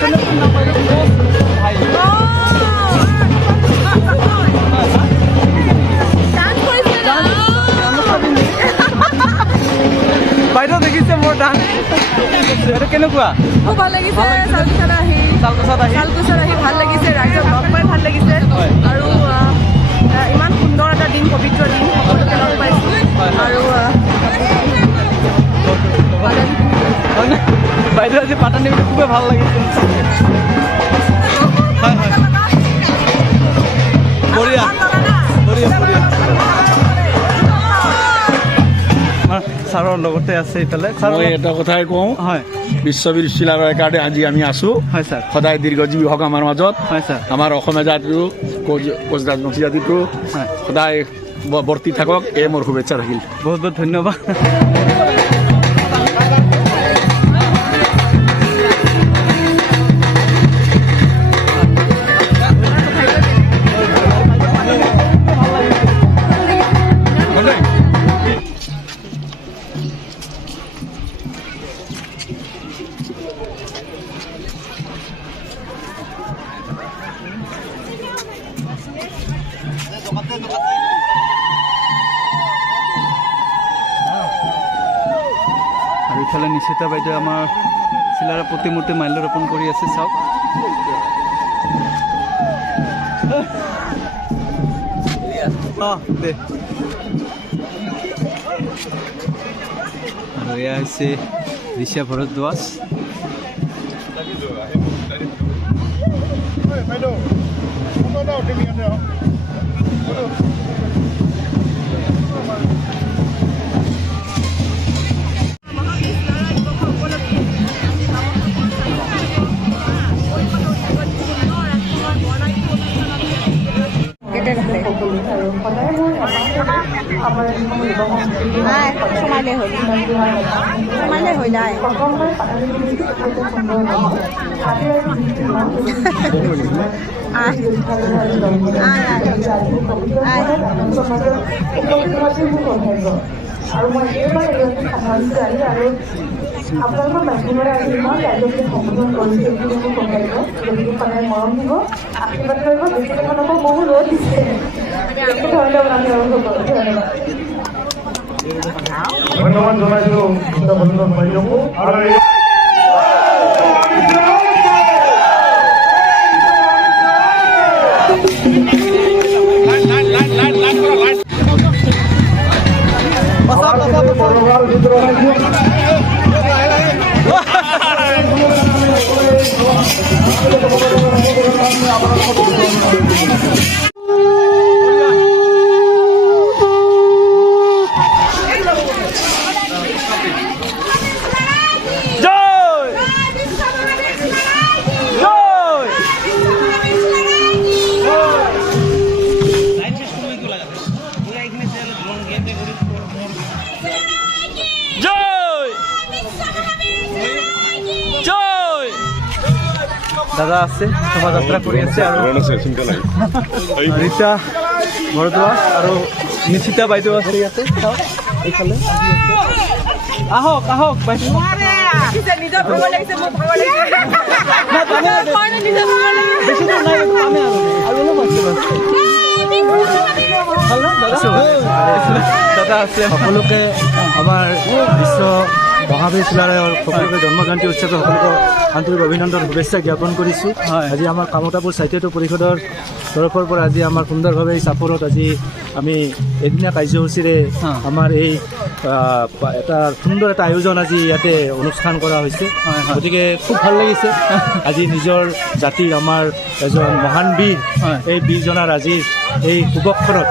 চেনেলটোৰ নাম বাইদেউ ভাই বাইদেউ দেখিছে মোৰ ডান্স এইটো কেনেকুৱা খুব ভাল লাগিছে চালকুচাত আহি ভাল লাগিছে ৰাইজক লগ পাই ভাল লাগিছে আৰু ইমান সুন্দৰ এটা দিন পবিত্ৰ দিন সকলোকে লগ পাইছোঁ আৰু বাইদেউ আজি পাতানি বুলি খুবেই ভাল লাগিছে হয় হয় বঢ়িয়া বঢ়িয়া বঢ়িয়া ছাৰৰ লগতে আছে এইফালে মই এটা কথাই কওঁ হয় বিশ্ববীৰ চিলাৰায়ৰ কাৰণে আজি আমি আছোঁ হয় ছাৰ সদায় দীৰ্ঘজীৱী হওক আমাৰ মাজত হয় ছাৰ আমাৰ অসমীয়া জাতিটো কোচ ৰাজবংশী জাতিটো হয় সদায় বৰ্তি থাকক এই মোৰ শুভেচ্ছা থাকিল বহুত বহুত ধন্যবাদ আৰু ইফালে নিশ্চিতা বাইদেউ আমাৰ চিলাৰ প্ৰতিমূৰ্তি মাল্যৰোপণ কৰি আছে চাওক দে আৰু এয়া হৈছে ঋষা ভৰদ্বাজ সোমাইলে হৈ যায় আৰু মই এইবাৰ সাধাৰণতে আৰু আপোনালোকৰ মাধ্যমেৰে আজি মই কাৰ্যসূচী সম্বোধন কৰিছোঁ এইটো মোৰ সৌভাগ্য গতিকে সদায় মৰম দিব আশীৰ্বাদ কৰিব বেছিকেখনকো বহু লৈ দিছে ধন্যবাদ আমি আৰম্ভ কৰোঁ ধন্যবাদ জনাইছোঁ বাইদেউকো আৰু দাদা আছে শোভাযাত্ৰা কৰি আছে আৰু ৰীতা ভৰদ্বাজ আৰু নিশ্চিতা বাইদেউ আছে ইয়াতে এইফালে আহক আহক বাইদেউ দাদা আছে সকলোকে আমাৰ বিশ্ব মহাবীৰ চিলাৰায়ৰ সকলোকে জন্মজয়ন্তী উৎসৱে সকলোকে আন্তৰিক অভিনন্দন শুভেচ্ছা জ্ঞাপন কৰিছোঁ আজি আমাৰ কামতাপুৰ চাহিত্য পৰিষদৰ তৰফৰ পৰা আজি আমাৰ সুন্দৰভাৱে এই চাপৰত আজি আমি এদিনীয়া কাৰ্যসূচীৰে আমাৰ এই এটা সুন্দৰ এটা আয়োজন আজি ইয়াতে অনুষ্ঠান কৰা হৈছে গতিকে খুব ভাল লাগিছে আজি নিজৰ জাতিৰ আমাৰ এজন মহান বীৰ এই বীৰজনাৰ আজিৰ এই শুভক্ষণত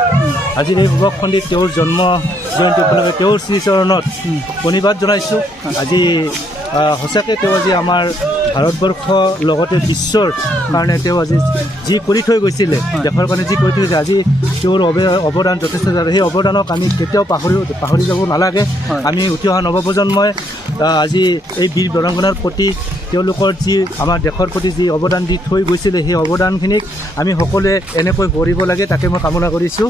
আজিৰ এই শুভক্ষণিত তেওঁৰ জন্ম জয়ন্তী উপলক্ষে তেওঁৰ শ্ৰীচৰণত প্ৰণিপাত জনাইছোঁ আজি সঁচাকৈ তেওঁ আজি আমাৰ ভাৰতবৰ্ষ লগতে বিশ্বৰ কাৰণে তেওঁ আজি যি কৰি থৈ গৈছিলে দেশৰ কাৰণে যি কৰি থৈ গৈছে আজি তেওঁৰ অৱদান যথেষ্ট সেই অৱদানক আমি কেতিয়াও পাহৰি যাব নালাগে আমি উঠি অহা নৱপ্ৰজন্মই আজি এই বীৰ বীৰাংগনাৰ প্ৰতি তেওঁলোকৰ যি আমাৰ দেশৰ প্ৰতি যি অৱদান দি থৈ গৈছিলে সেই অৱদানখিনিক আমি সকলোৱে এনেকৈ কৰিব লাগে তাকে মই কামনা কৰিছোঁ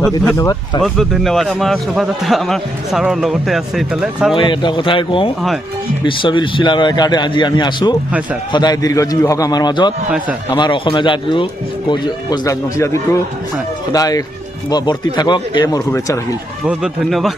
বাকী ধন্যবাদ বহুত বহুত ধন্যবাদ আমাৰ শোভাযাত্ৰা আমাৰ ছাৰৰ লগতে আছে এইফালে ছাৰ মই এটা কথাই কওঁ, হয় বিশ্ববীৰ চিলাৰায় একাডে আজি আমি আছো। হয় ছাৰ সদায় দীৰ্ঘজীৱী হওক আমাৰ মাজত। হয় ছাৰ আমাৰ অসমীয়া জাতিটো কোচ ৰাজবংশী জাতিটো হয় সদায় বৰ্তি থাকক, এয়ে মোৰ শুভেচ্ছা থাকিল। বহুত বহুত ধন্যবাদ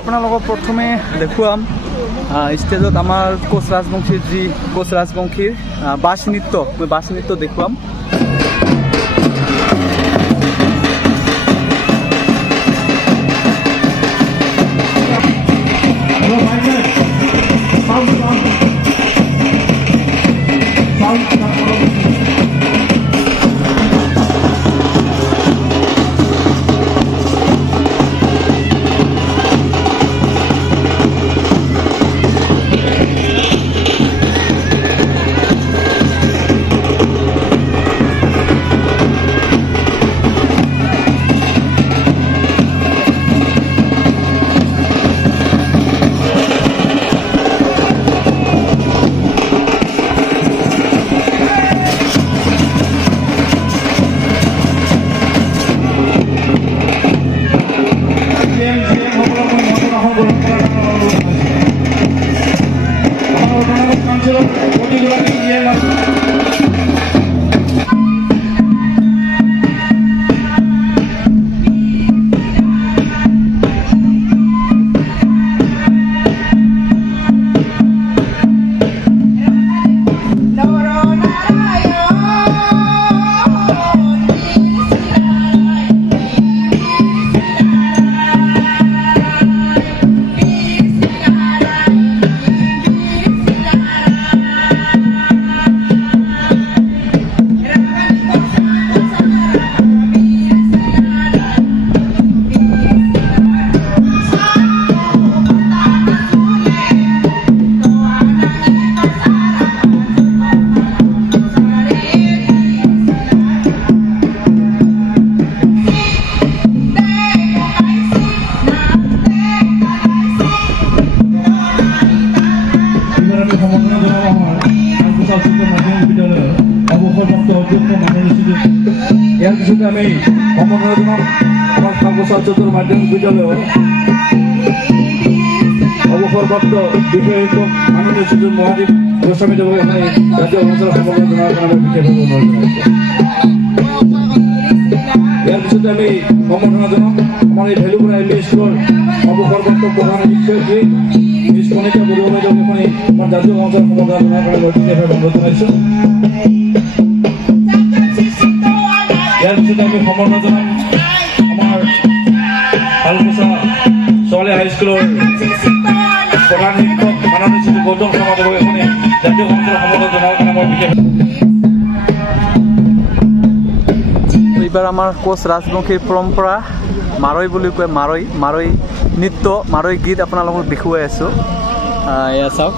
আপোনালোকক প্ৰথমে দেখুৱাম ষ্টেজত আমাৰ কোচ ৰাজবংশীৰ যি কোচ ৰাজবংশীৰ বাছ নৃত্য, মই বাছ নৃত্য দেখুৱাম। ইয়াৰ পিছতে আমি সম্বৰ্ধনা আমাৰ খালগছা উচ্চতৰ মাধ্যমিক বিদ্যালয়ৰ অৱসৰপ্ৰাপ্ত বিষয় শিক্ষক মাননীয় সুজন মহাদেৱ গোস্বামী দেৱক আমি জাতীয় অনুষ্ঠানৰ সম্বৰ্ধনা জনাৰ কাৰণে বিশেষভাৱে অনুৰোধ জনাইছোঁ। ইয়াৰ পিছতে আমি সম্বৰ্ধনা জনাম আমাৰ এই ভেলুপুৰা এল পি স্কুলৰ অৱসৰপ্ৰাপ্ত প্ৰধান শিক্ষয়িত্ৰী মিছ কণিকা বৰুৱা বাইদেউক আমি আমাৰ জাতীয় অনুষ্ঠানৰ সম্বৰ্ধনা জনাৰ কাৰণে বিশেষভাৱে অনুৰোধ জনাইছোঁ। ইয়াৰ পিছতে আমি সম্বৰ্ধনা জনাম আমাৰ খালগছা ছোৱালী হাইস্কুলৰ প্ৰধান শিক্ষক মাননীয় শ্ৰী গৌতম শৰ্মা দেৱক এখন জাতীয় অনুষ্ঠানৰ সম্বৰ্ধনা জনাৰ কাৰণে মই বিশেষ এইবাৰ আমাৰ কোচ ৰাজবংশীৰ পৰম্পৰা মাৰৈ বুলি কয়, মাৰৈ নৃত্য, মাৰৈ গীত আপোনালোকক দেখুৱাই আছোঁ। এয়া চাওক।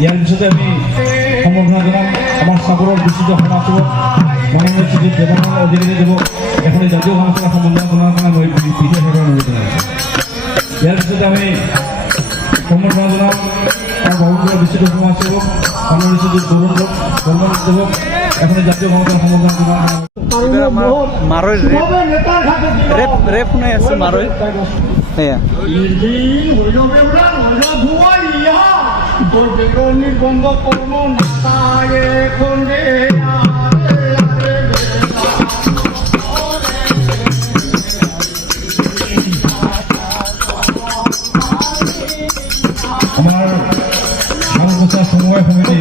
ইয়াৰ পিছতে আমি সম্বৰ্ধনা জনাম আমাৰ চাপৰৰ বিচিত্ৰ সমাজসেৱক মাননীয় শ্ৰীযুত দেৱানন্দ অধিকাৰী দেৱক এখনি জাতীয় সমাজসেৱা সম্বৰ্ধনা জনোৱাৰ কাৰণে মই বিশেষভাৱে অনুৰোধ জনাইছোঁ। ইয়াৰ পিছতে আমি সম্বৰ্ধনা জনাম আমাৰ বহুতৰ বিচিত্ৰ সমাজসেৱক মাননীয় শ্ৰীযুত বৰুণ দেৱক এখনি জাতীয় সমাজসেৱা সম্বৰ্ধনা জনোৱাৰ কাৰণে এইবাৰ আমাৰ মাৰৈ ৰেপ শুনাই আছোঁ মাৰৈ সেয়া নিৰ্বন্ধ কৰ্ম নাতায়ে খন্ডে আমাৰ ভালকোছা সমবায় সমিতি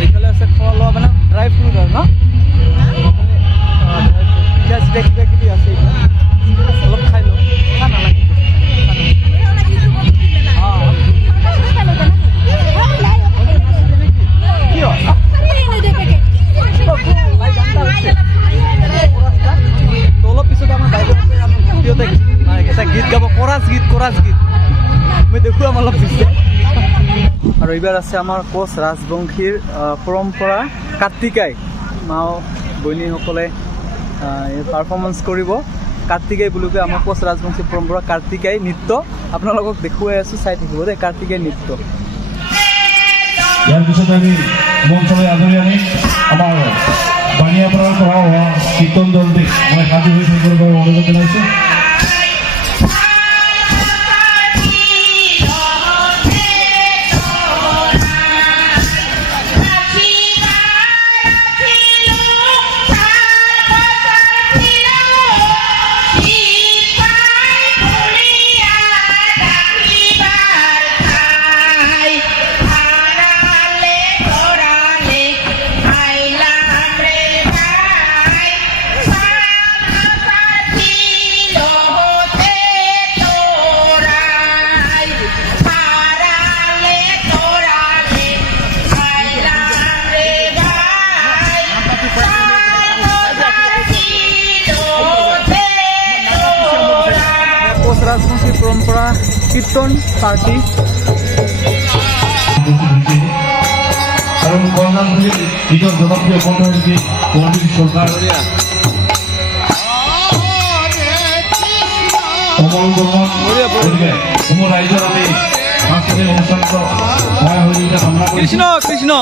এইফালে আছে খোৱা লোৱা মানে ড্ৰাই ফ্ৰুট আৰু ন কিবা কিবি আছে অলপ খাই লওঁ নালাগে অলপ পিছত আমাৰ বাইদেউ এটা গীত গাব কৰাচ গীত মই দেখুৱাম অলপ পিছত। আৰু এইবাৰ আছে আমাৰ কোচ ৰাজবংশীৰ পৰম্পৰা কাৰ্তিকাই মাও বৈনীসকলে পাৰফৰ্মেঞ্চ কৰিব। কাৰ্তিকাই বুলি কয় আমাৰ কোচ ৰাজবংশীৰ পৰম্পৰা কাৰ্তিকাই নৃত্য আপোনালোকক দেখুৱাই আছোঁ, চাই থাকিব দেই কাৰ্তিকাই নৃত্য। ইয়াৰ পিছতে আমি মঞ্চলৈ আদৰি আনি আমাৰ বানিয়াপাৰাৰ পৰা হোৱা কীৰ্তন দলটিক মই সাজু হৈ থাকিবৰ বাবে অনুৰোধ জনাইছোঁ। ৰাজবংশী পৰম্পৰা কীৰ্তন পাৰ্টি কাৰণ কৰ্ণাটকেৰ নিজেৰ জনপ্ৰিয় কণ্ঠশিল্পী মন্ত্ৰী সৰকাৰ কমল বৰ্মন গতিকে সমগ্ৰ ৰাইজৰ আমি সাংস্কৃতিক অনুষ্ঠানত সহায় সহযোগিতা কামনা কৰিছোঁ। কৃষ্ণ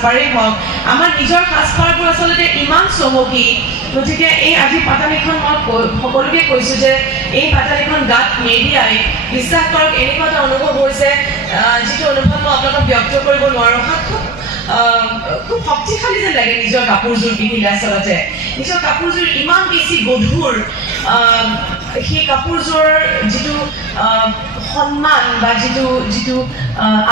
সাজপাৰেই হওক আমাৰ নিজৰ সাজপাৰবোৰ আচলতে ইমান চহকী গতিকে এই আজি পাতালিখন মই সকলোকে কৈছোঁ যে এই পাতালিখন গাত মেৰিয়াই বিশ্বাস কৰক এনেকুৱা এটা অনুভৱ হৈছে যিটো অনুভৱ মই আপোনালোকক ব্যক্ত কৰিব নোৱাৰোঁ খুব শক্তিশালী যেন লাগে নিজৰ কাপোৰযোৰ পিন্ধিলে আচলতে নিজৰ কাপোৰযোৰ ইমান বেছি গধুৰ সেই কাপোৰযোৰৰ যিটো সন্মান বা যিটো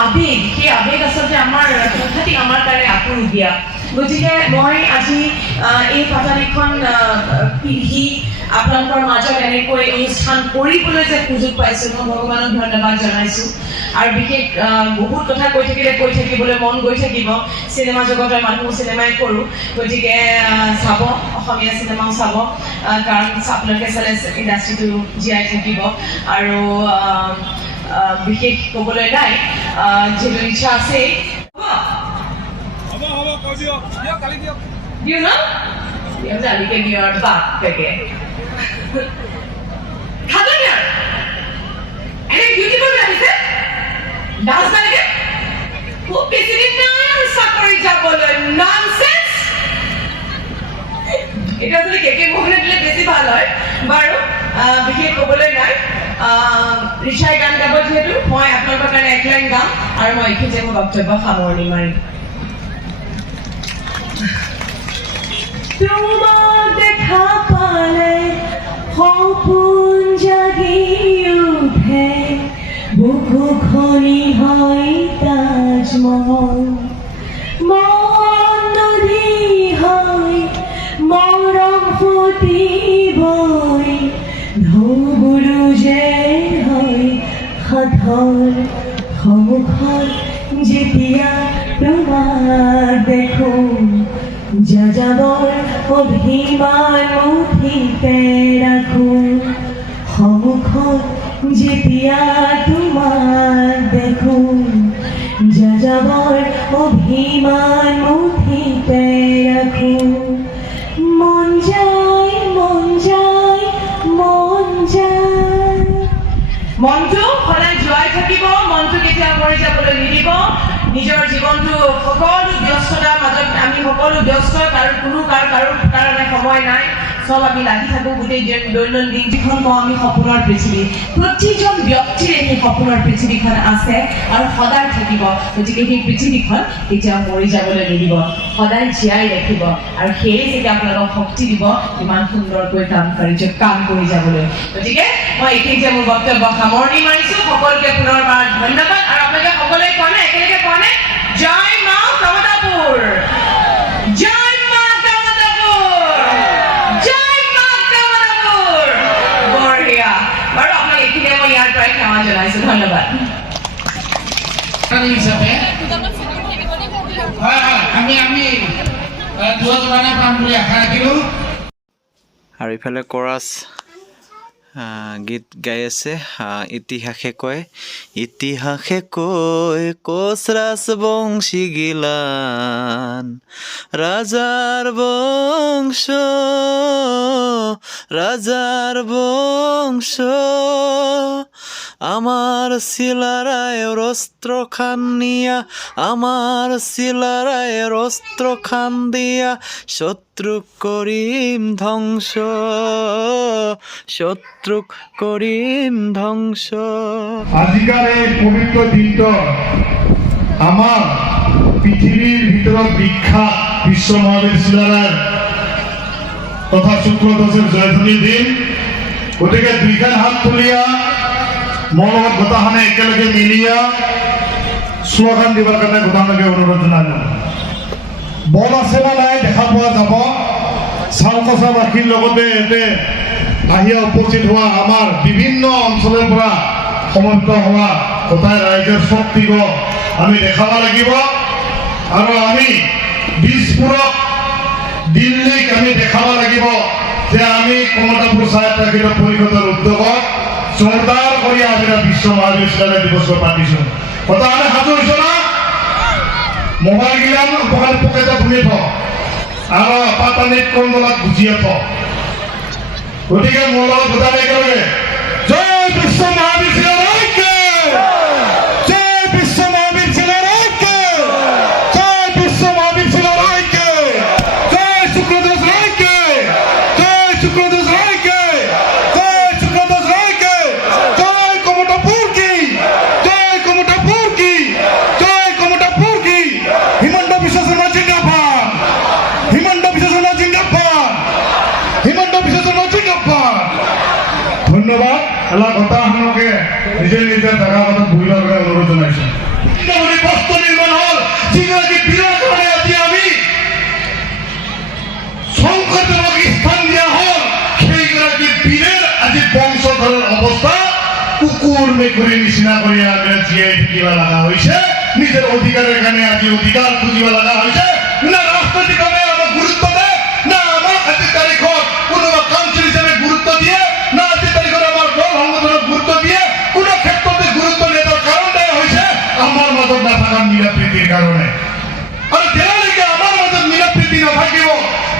আবেগ সেই আবেগ আচলতে আমাৰ সাংঘাতিক আমাৰ কাৰণে আপুৰুগীয়া গতিকে মই আজি এই পাতালিখন পিন্ধি আপোনালোকৰ মাজত এনেকৈ অনুষ্ঠান কৰিবলৈ যে সুযোগ পাইছোঁ মই ভগৱানক ধন্যবাদ জনাইছোঁ আৰু বিশেষ বহুত কথা কৈ থাকিবলৈ মন গৈ থাকিব চিনেমা জগতৰ মানুহ চিনেমাই কৰোঁ গতিকে চাব অসমীয়া চিনেমাও চাব কাৰণ আপোনালোকে চালে ইণ্ডাষ্ট্ৰিটো জীয়াই থাকিব আৰু বিশেষ ক'বলৈ নাই যিটো ইচ্ছা আছে দিওঁ ন জালিকে দিওঁ আৰু বাপ পেকে খাদনিয়াৰ এনে বিউটিফুল লাগিছে ডান্স লাগে খুব বেছি দিন নাই চাকৰি যাবলৈ ননসেন্স এটা আসলে কেকে মোহনে দিলে বেছি ভাল হয় বাৰু বিশেষ ক'বলৈ নাই ঋষাই গান গাব যিহেতু মই আপোনালোকৰ কাৰণে এক লাইন গাম আৰু মই এইখিনিতে মোৰ বক্তব্য সামৰণি মাৰিম তোমাক দেখা পালে সপোন জাগি উঠে বুকু খনি হয় তাজমহল মন নদী হয় মৰম ফুটিবই ঢৌবোৰো যে হয় সাধৰ সন্মুখত যেতিয়া তোমাক দেখো যাযাবৰ অভিমান মুঠিতে ৰাখো সন্মুখত যেতিয়া তোমাক দেখো যাযাবৰ অভিমান মুঠিতে ৰাখো মন যায় মন যায় মন যায় মনটো সদায় জোৱাই থাকিব মনটো কেতিয়াও মৰি যাবলৈ নিদিব নিজৰ জীৱনটো সকলো ব্যস্ততাৰ মাজত আমি সকলো ব্যস্ত কাৰো কোনো কাৰণে সময় নাই সব আমি লাগি থাকোঁ গোটেই দৈনন্দিন যিখন কওঁ আমি সপোনৰ পৃথিৱী প্ৰতিজন ব্যক্তিৰে সেই সপোনৰ পৃথিৱীখন আছে আৰু সদায় থাকিব গতিকে সেই পৃথিৱীখন কেতিয়াও মৰি যাবলৈ নিদিব সদায় জীয়াই ৰাখিব আৰু সেয়ে যেতিয়া আপোনালোকক শক্তি দিব ইমান সুন্দৰকৈ কাম কৰি যাবলৈ গতিকে মই এইখিনিতে মোৰ বক্তব্য সামৰণি মাৰিছোঁ সকলোকে পুনৰবাৰ ধন্যবাদ আৰু আপোনালোকে সকলোৱে কোৱা নাই একেলগে কোৱা নাই জয় মা কামতাপুৰ জয় মা কামতাপুৰ জয় মা কামতাপুৰ বঢ়িয়া বাৰু আপোনাক এইখিনিয়ে মই ইয়াৰ পৰাই সেৱা জনাইছোঁ ধন্যবাদ হিচাপে আমি দুজনে পাম বুলি আশা ৰাখিলোঁ আৰু ইফালে কোৰাছ গীত গাই আছে ইতিহাসে কয় কোচ ৰাজবংশী গিলান ৰাজাৰ বংশ আমাৰ আমার সিলারায়ের অস্ত্র খান নিয়া, আমার সিলারায়ের অস্ত্র খান দিয়া শত্রু করিম ধ্বংস, শত্রু করিম ধ্বংস। আজিকার এই পবিত্র দিনটো আমাৰ পৃথিৱীৰ ভিতৰত বিখ্যাত বিশ্ব মহাবীৰ চিলাৰায় তথা শুক্ৰদশীৰ জয়ধ্বনিৰ দিন। গতিকে দুইখন হাত তুলিয়া মোৰ লগত গোটাখনে একেলগে মিলিয়া শ্লোগান দিবৰ কাৰণে গোটাখনকে অনুৰোধ জনালোঁ। বল আছে না নাই দেখা পোৱা যাব। চালকচাবাসীৰ লগতে ইয়াতে আহিয়া উপস্থিত হোৱা আমাৰ বিভিন্ন অঞ্চলৰ পৰা সমবেত হোৱা গোটাই ৰাইজৰ শক্তিক আমি দেখাব লাগিব আৰু আমি দিছপুৰক দিল্লীক আমি দেখাব লাগিব যে আমি কমতাপুৰ স্বায়ত্তশাসিত পৰিষদৰ উদ্যোগত জোৰদাৰ কৰি আমি বিশ্ব মহাবীৰ চিলাৰায় দিৱস পাতিছোঁ। কথা আমি সাজু হৈছো না? মোবাইল গিলান পকেটত শুনি থ আৰু পাতানিত কন্দলত গুজিয়ে থ। গতিকে মোৰ লগত গোটাই একেলগে জয় বিশ্ব মহাবীৰ চিলাৰায়কে, জয় বিশ্ব মহাবীৰ চিলাৰায়কে, জয় বিশ্ব মহাবীৰ চিলাৰায়কে, জয় শুক্ৰদশ ৰায়কে, জয় শুক্ৰদশ ৰায়কে, জয় শুক্ৰদশ ৰায়কে, জয় কমতাপুৰ কি, জয় কমতাপুৰ কি, জয় কমতাপুর কি। হিমন্ত বিশ্ব শর্মা জিন্দাবাদ, হিমন্ত বিশ্ব শর্মা জিন্দাবাদ, হিমন্ত বিশ্ব শর্মা জিন্দাবাদ। ধন্যবাদ। এলা কথাখনকে নিজে নিজে জাগা কথা বহি লোৱাৰ কাৰণে অনুৰোধ জনাইছো। বস্ত্ৰ নিৰ্মাণ হ'ল যিগৰাকী বীৰৰ কাৰণে আজি আমি শংকৰদেৱক স্থান দিয়া হ'ল। সেইগৰাকী বীৰৰ আজি বংশধৰৰ অৱস্থা কুকুৰ মেকুৰীৰ নিচিনা কৰি আমি জীয়াই থাকিব লগা হৈছে। নিজৰ অধিকাৰৰ কাৰণে আজি অধিকাৰ খুজিব লগা হৈছে। না ৰাজনৈতিকভাৱে আমাক গুৰুত্ব দিয়ে, না আমাক আজিৰ তাৰিখত কোনোবা কাউন্সিল হিচাপে গুৰুত্ব দিয়ে, না আজিৰ তাৰিখত আমাৰ দল সংগঠনক গুৰুত্ব দিয়ে। কোনো ক্ষেত্ৰতে গুৰুত্ব নিদিয়াৰ কাৰণটাই হৈছে আমাৰ মাজত নাথাকা মিলা প্ৰীতিৰ কাৰণে। আৰু যেতিয়ালৈকে আমাৰ মাজত মিলা প্ৰীতি নাথাকিব,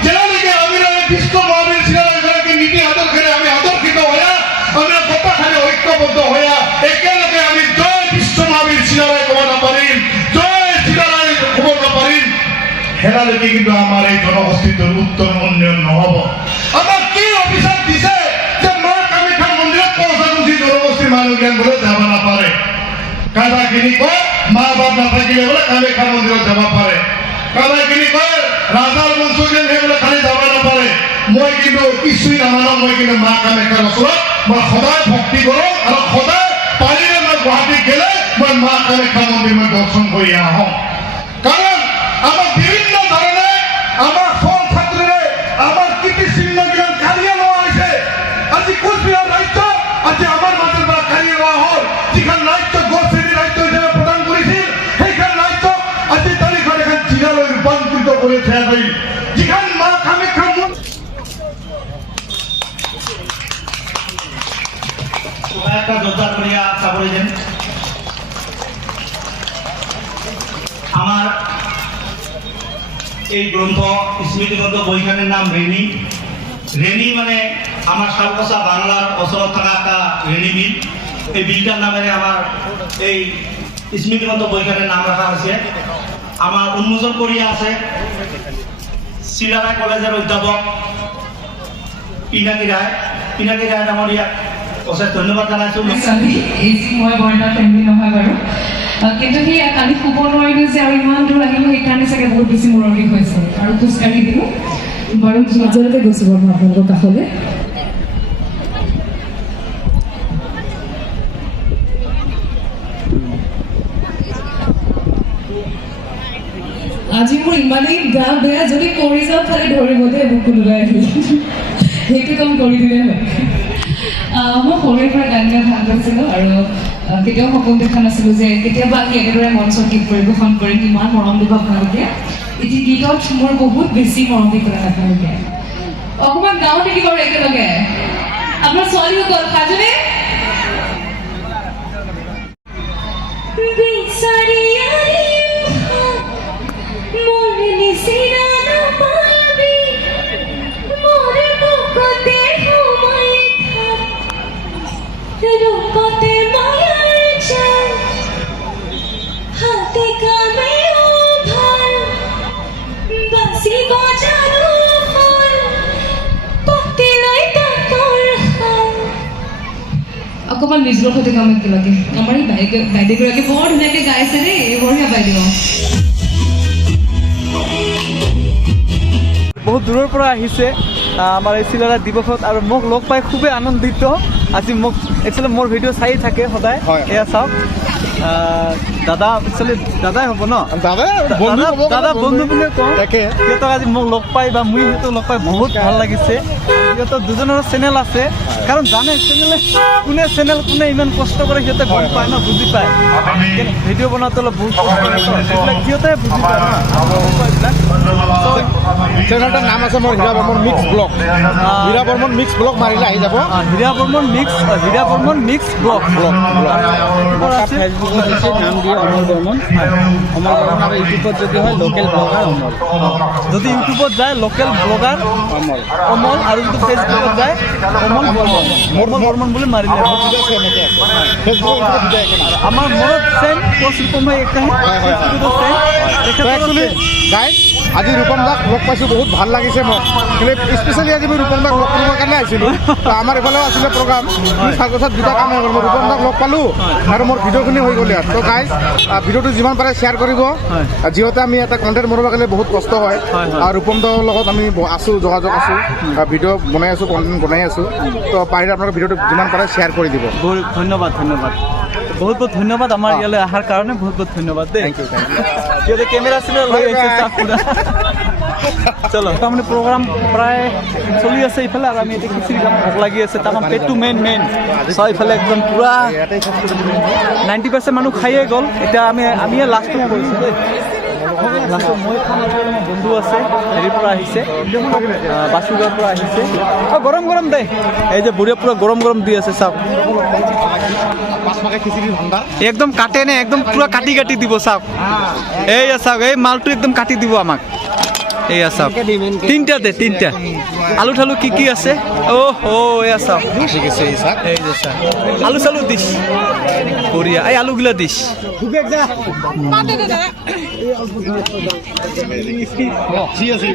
যেতিয়ালৈকে আমি বিশ্ব মহাবীৰ চিলাৰায়গৰাকী নীতি আদৰ্শৰে আমি আদৰ্শিত হোৱা, আমি গোটাখানি ঐক্যবদ্ধ হোৱা, একেলগে আমি জয় বিশ্ব মহাবীৰ চিলাৰায় ক'ব নাপাৰিম, জয় চিলাৰায় ক'ব নাপাৰিম, সেনালৈকে কিন্তু আমাৰ এই জনগোষ্ঠীটোৰ উত্তম উন্নয়ন নহ'ব। আমাক কি অভিশাপ দিছে যে মা কামাখ্যা মন্দিৰত পঞ্চায়তী জনগোষ্ঠীৰ মানুহবিলাক বোলে যাব নাপাৰে। কাদাখিনি কয় মা বাপ নাথাকিলে বোলে কামাখ্যা মন্দিৰত যাব পাৰে। কাদাখিনি কয় ৰাজাৰ বংশ যেন বোলে খালি যাব নাপাৰে। মই কিন্তু কিছুই নামানো, মই কিন্তু মা কামাখ্যাৰ ওচৰত মই সদায় ভক্তি কৰোঁ আৰু সদায় পাৰিলে মই গুৱাহাটীত গ'লে মই মা কামাখ্যা মন্দিৰ মই দৰ্শন কৰি আহোঁ। কাৰণ আমাক বিভিন্ন ধৰণে আমাৰ ফল ছাত্ৰীৰে আমাৰ কীৰ্তিচিহ্নবিলাক কাঢ়িয়াই লোৱা হৈছে। আজি কোচবিহাৰ ৰাজ্য আজি আমাৰ মাজৰ পৰা কাঢ়িয়াই লোৱা হ'ল। যিখন ৰাজ্য গড়শ্ৰেণী ৰাজ্য হিচাপে প্ৰদান কৰিছিল, সেইখন ৰাজ্যক আজিৰ তাৰিখত এখন জিলালৈ ৰূপান্তৰিত কৰি থোৱা যায়। যিখন মা কামাখ্যা একটা জোরদার করিয়া চাপড়ে দেন। আমার এই গ্রন্থ স্মৃতিগ্রন্থ বইখানের নাম রেনি। রেনি মানে আমার শালকচা বাংলার ওচৰত থাকা একটা ৰেনি বিল। এই বিলটাৰ নামে আমাৰ এই স্মৃতিগ্ৰন্থ বইখানেৰ নাম ৰাখা হয়েছে। আমাৰ উন্মোচন কৰিয়া আছে চিলাৰায় কলেজেৰ অধ্যাপক পিনাকী ৰায়। পিনাকী ৰায় নামৰ ইয়াক অশেষ ধন্যবাদ জনাইছোঁ। মই বৰ এটা ফেমিলি নহয় বাৰু, কিন্তু সেই কালি শুব নোৱাৰিলোঁ যে আৰু ইমান দূৰ আহিলোঁ, সেইকাৰণে চাগে বহুত বেছি মূৰৰ বিষ হৈছে আৰু খোজকাঢ়ি দিলোঁ বাৰু। মাজলৈকে গৈছোঁ বাৰু মই আপোনালোকৰ কাষলৈ। আজি মোৰ ইমানেই গা বেয়া, যদি পৰি যাওঁ খালি ধৰিব দেই মোক কোনোবাই আহি, সেইটো কাম কৰি দিলে হয়। মই সৰুৰে পৰা গান গাই ভাল পাইছিলোঁ আৰু কেতিয়াও সপোন দেখা নাছিলোঁ যে কেতিয়াবা আমি এনেদৰে মঞ্চত গীত পৰিৱেশন কৰিম। ইমান মৰম দিব আপোনালোকে। এটি গীতত মোৰ বহুত বেছি মৰম দি কৰে আপোনালোকে। অকণমান গাওঁ নেকি বাৰু একেলগে? আপোনাৰ ছোৱালীসকল সাজুনে? ৰূপতে মায়াৰ অকণমান নিজৰ সৈতে কাম একেলগে আমাৰ এই বাইদেউগৰাকী বৰ ধুনীয়াকৈ গাইছে দেই বঢ়িয়া বাইদেউ বহুত দূৰৰ পৰা আহিছে আমাৰ এই চিলাৰা দিৱসত আৰু মোক লগ পাই খুবেই আনন্দিত আজি মোক একচুৱেলি মোৰ ভিডিঅ' চাই থাকে সদায় এয়া চাওক দাদা একচুৱেলি দাদাই হ'ব ন দাদা বন্ধু বুলিয়ে কওঁ সিহঁতক আজি মোক লগ পাই বা মই সিহঁতক লগ পাই বহুত ভাল লাগিছে সিহঁতৰ দুজনৰ চেনেল আছে কাৰণ জানে চেনেল কোনে ইমান কষ্ট কৰে সিহঁতে গম পায় ন বুজি পায় ভিডিঅ' বনাওঁতে অলপ বহুত কষ্ট কৰে সেইবিলাক সিহঁতে বুজি পায় চেনেলটাৰ নাম আছে মোৰ হীৰা বৰ্মন মিক্স ব্লগ হীৰা বৰ্মন মিক্স ব্লগ মাৰিলে আহি যাব হীৰা বৰ্মন মিক্স ব্লগ ফেচবুকত দিছে নাম দিয়ে অমল বৰ্মন আৰু ইউটিউবত যদি হয় লোকেল ব্লগাৰ অমল যদি ইউটিউবত যায় লোকেল ব্লগাৰ অমল আৰু যদি ফেচবুকত যায় অমল বৰ্মন বুলি মাৰিলে আমাৰ মনত চেম পশ্চিমবংগ গাইজ আজি ৰূপম দাক লগ পাইছোঁ বহুত ভাল লাগিছে মোক কিন্তু স্পেচিয়েলি আজি মই ৰূপম দাক লগ কৰিবৰ কাৰণে আহিছিলোঁ আমাৰ এইফালেও আছিলে প্ৰগ্ৰাম চাৰ্কছত দুটা কাম হৈ গ'ল মই ৰূপম দাক লগ পালোঁ আৰু মোৰ ভিডিঅ'খিনি হৈ গ'ল ইয়াত তো গাইজ ভিডিঅ'টো যিমান পাৰে শ্বেয়াৰ কৰিব যিহেতু আমি এটা কণ্টেণ্ট বনাবৰ কাৰণে বহুত কষ্ট হয় আৰু ৰূপম দাৰ লগত আমি আছোঁ যোগাযোগ আছোঁ ভিডিঅ' বনাই আছোঁ কণ্টেণ্ট বনাই আছোঁ তো পাৰিলে আপোনালোকে ভিডিঅ'টো যিমান পাৰে শ্বেয়াৰ কৰি দিব ধন্যবাদ বহুত বহুত ধন্যবাদ আমাৰ ইয়ালৈ অহাৰ কাৰণে বহুত বহুত ধন্যবাদ দেই সিহঁতে কেমেৰা চেমেৰা লৈ আহিছে চলো তাৰমানে প্ৰগ্ৰাম প্ৰায় চলি আছে ইফালে আৰু আমি এতিয়া খিচিৰি খাম ভোক লাগি আছে তাৰমানে পেটটো মেইন চাওঁ ইফালে একদম পূৰা 90% মানুহ খায়ে গ'ল এতিয়া আমিয়ে লাষ্টটো কৰিছোঁ দেই লাষ্টত মই খাম আৰু আমাৰ বন্ধু আছে হেৰিৰ পৰা আহিছে বাছুগাঁৱৰ পৰা আহিছে গৰম দেই এই যে বুঢ়ীয়ে পূৰা গৰম দি আছে চাওক একদম কাটে নে একদম পুৰা কাটি দিব চাওক এইয়া চাওক এই মালটো একদম কাটি দিব আমাক এইয়া চাওক তিনিটা আলু ঠালু কি আছে এয়া চাওক এই যে চাওক আলু চালু দিছ বঢ়িয়া এই আলুগুলা দিছ